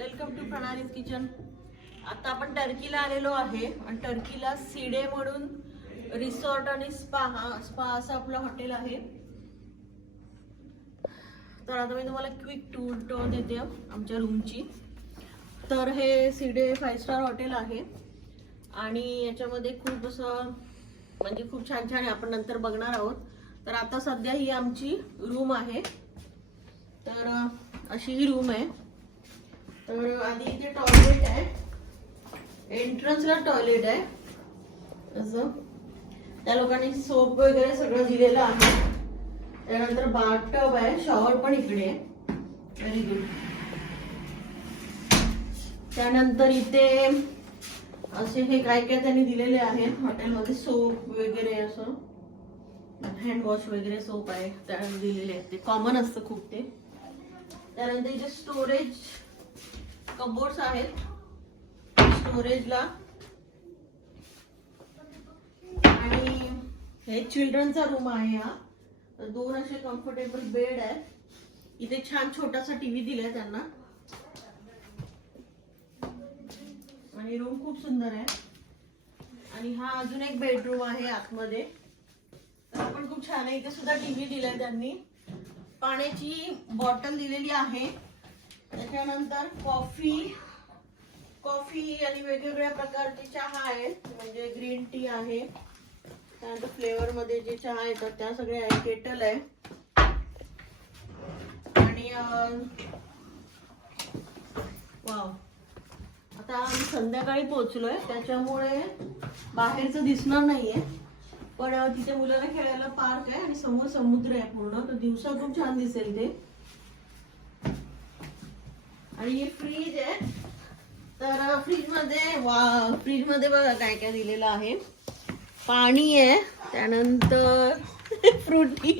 Welcome to प्रणालीज kitchen. आता आपण टर्कीला आलेलो आहे आणि टर्कीला सीडे म्हणून रिसॉर्ट आणि स्पा असं आपलं हॉटेल आहे. तर आता मी तुम्हाला क्विक टूर देते आमच्या रूमची. तर हे सीडे 5 स्टार हॉटेल आहे आणि याच्यामध्ये खूप असं म्हणजे खूप छान छान आहे, आपण नंतर बघणार आहोत. तर आता सध्या ही आमची रूम आहे. तर अशी ही रूम आहे. तर आधी इथे टॉयलेट आहे, एंट्रन्सला टॉयलेट आहे. असं त्या लोकांनी सोप वगैरे सगळं दिलेलं आहे. त्यानंतर बाथटब आहे, शॉवर पण इकडे आहे. Very good. त्यानंतर इथे असे हे काय काय त्यांनी दिलेले आहे हॉटेलमध्ये, सोप वगैरे असं हँड वॉश वगैरे सोप आहे त्यानंतर दिलेले आहेत. ते कॉमन असतं खूप ते. त्यानंतर इथे स्टोरेज कबोर्ड्स आहेत स्टोरेजला. आणि हे चिल्ड्रनचा रूम आहे हा. तर 2 असे कम्फर्टेबल बेड आहेत. इथे छान छोटासा टीव्ही दिलाय त्यांना आणि रूम खूप सुंदर आहे. आणि हा अजून एक बेडरूम आहे आतमध्ये. तर पण खूप छान आहे. इथे सुद्धा टीव्ही दिलाय त्यांनी. पाण्याची बॉटल दिलेली आहे. त्याच्यानंतर कॉफी आणि वेगवेगळ्या प्रकारचे चहा आहेत, म्हणजे ग्रीन टी आहे. त्यानंतर फ्लेवर मध्ये जे चहा येतात त्या सगळ्या आहे. केटल आहे. आणि वाव, आता आम्ही संध्याकाळी पोहोचलोय त्याच्यामुळे बाहेरचं दिसणार नाहीये, पण तिथे मुलांना खेळायला पार्क आहे आणि समोर समुद्र आहे पूर्ण. तर दिवसा खूप छान दिसेल ते. आणि हे फ्रीज आहे. तर फ्रीज मध्ये बघा काय काय दिलेलं आहे. पाणी आहे, त्यानंतर फ्रुटी,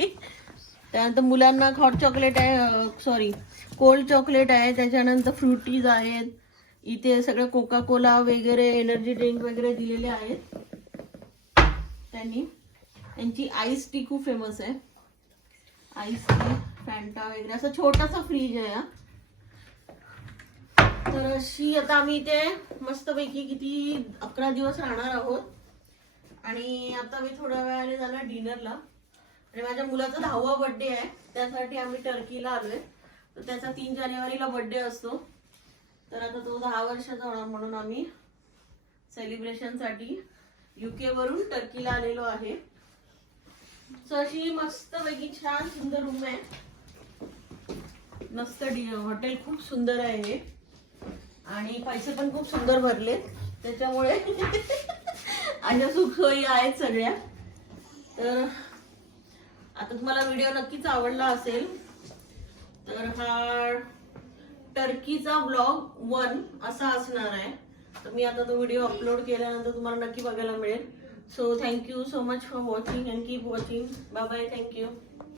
त्यानंतर मुलांना हॉट चॉकलेट आहे, कोल्ड चॉकलेट आहे. त्याच्यानंतर फ्रुटीज आहेत. इथे सगळं कोका कोला वगैरे एनर्जी ड्रिंक वगैरे दिलेले आहेत त्यांनी. त्यांची आईस टी खूप फेमस आहे. आईस टी, फॅन्टा वगैरे असं छोटासा फ्रीज आहे. तर अशी आता आम्ही इथे मस्तपैकी किती 11 दिवस राहणार आहोत. आणि आता मी थोड्या वेळाने जाणार डिनरला. आणि माझ्या मुलाचा 10वा बर्थडे आहे, त्यासाठी आम्ही टर्कीला आलोय. तर त्याचा 3 जानेवारीला बर्थडे असतो. तर आता तो 10 वर्षाचा होणार म्हणून आम्ही सेलिब्रेशनसाठी UK वरून टर्कीला आलेलो आहे. सो अशी मस्तपैकी छान सुंदर रूम आहे. मस्त हॉटेल खूप सुंदर आहे हे. आणि पैसे पण खूप सुंदर भरले त्याच्यामुळे अशा सुखसोयी आहेत सगळ्या. तर आता तुम्हाला व्हिडिओ नक्कीच आवडला असेल. तर हा टर्कीचा व्लॉग 1 असा असणार आहे. तर मी आता तो व्हिडिओ अपलोड केल्यानंतर तुम्हाला नक्की बघायला मिळेल. So thank you so much for watching and keep watching. Bye bye. Thank you.